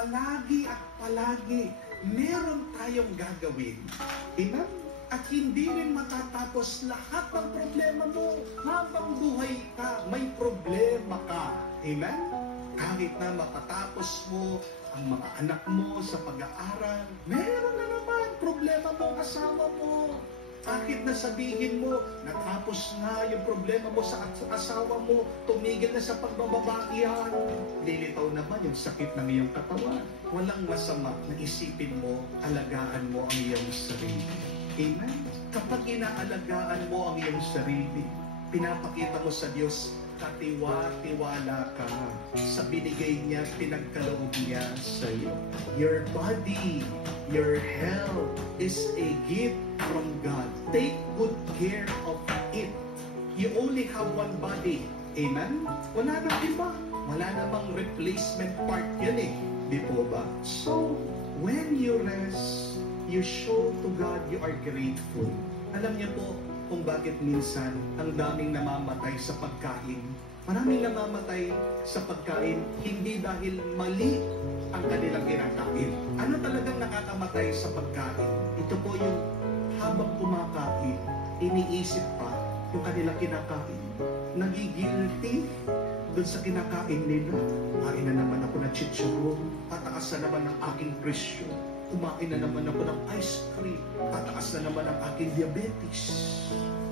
palagi at palagi meron tayong gagawin. Amen? At hindi rin matatapos lahat ng problema mo. Habang buhay ka, may problema ka. Amen? Kahit na mapatapos mo ang mga anak mo sa pag-aaral, meron na naman problema mo, asawa mo. Kahit na sabihin mo, natapos na yung problema mo sa asawa mo, tumigil na sa pagbababaihan, lilitaw naman yung sakit ng iyong katawan. Walang masama na isipin mo, alagaan mo ang iyong sarili. Amen? Kapag inaalagaan mo ang iyong sarili, pinapakita mo sa Diyos, katiwa-tiwala ka sa binigay niya, pinagkaloob niya sa iyo. Your body, your health is a gift from God. Take good care of it. You only have one body. Amen? Wala nang iba. Wala namang replacement part yan eh. Di po ba? So, when you rest, you show to God you are grateful. Alam niyo po kung bakit minsan ang daming namamatay sa pagkain. Maraming namamatay sa pagkain hindi dahil mali ang kanilang kinakain. Ano talagang nakakamatay sa pagkain? Ito po yung habang kumakain, iniisip pa yung kanilang kinakain. Nagigilty doon sa kinakain nila. Kain na naman ako ng chicharon, tataas na naman ang aking presyo. Kumain na naman ako ng ice cream, tataas na naman ang aking diabetes.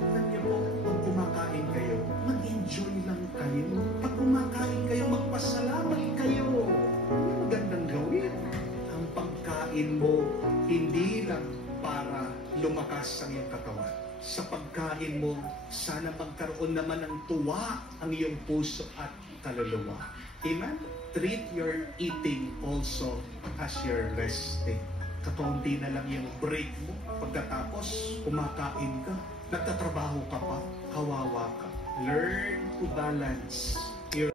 Alam niyo po, pag kumakain kayo, mag-enjoy lang kayo. Pag kumakain kayo, magpasalamat kayo. Ano magandang gawin? Ang pagkain mo, hindi lang para lumakas ang iyong katawan. Sa pagkain mo, sana magkaroon naman ng tuwa ang iyong puso at kaluluwa. Amen? Treat your eating also as your resting. Kakaunti na lang yung break mo. Pagkatapos, kumakain ka. Nagtatrabaho ka pa. Kawawa ka. Learn to balance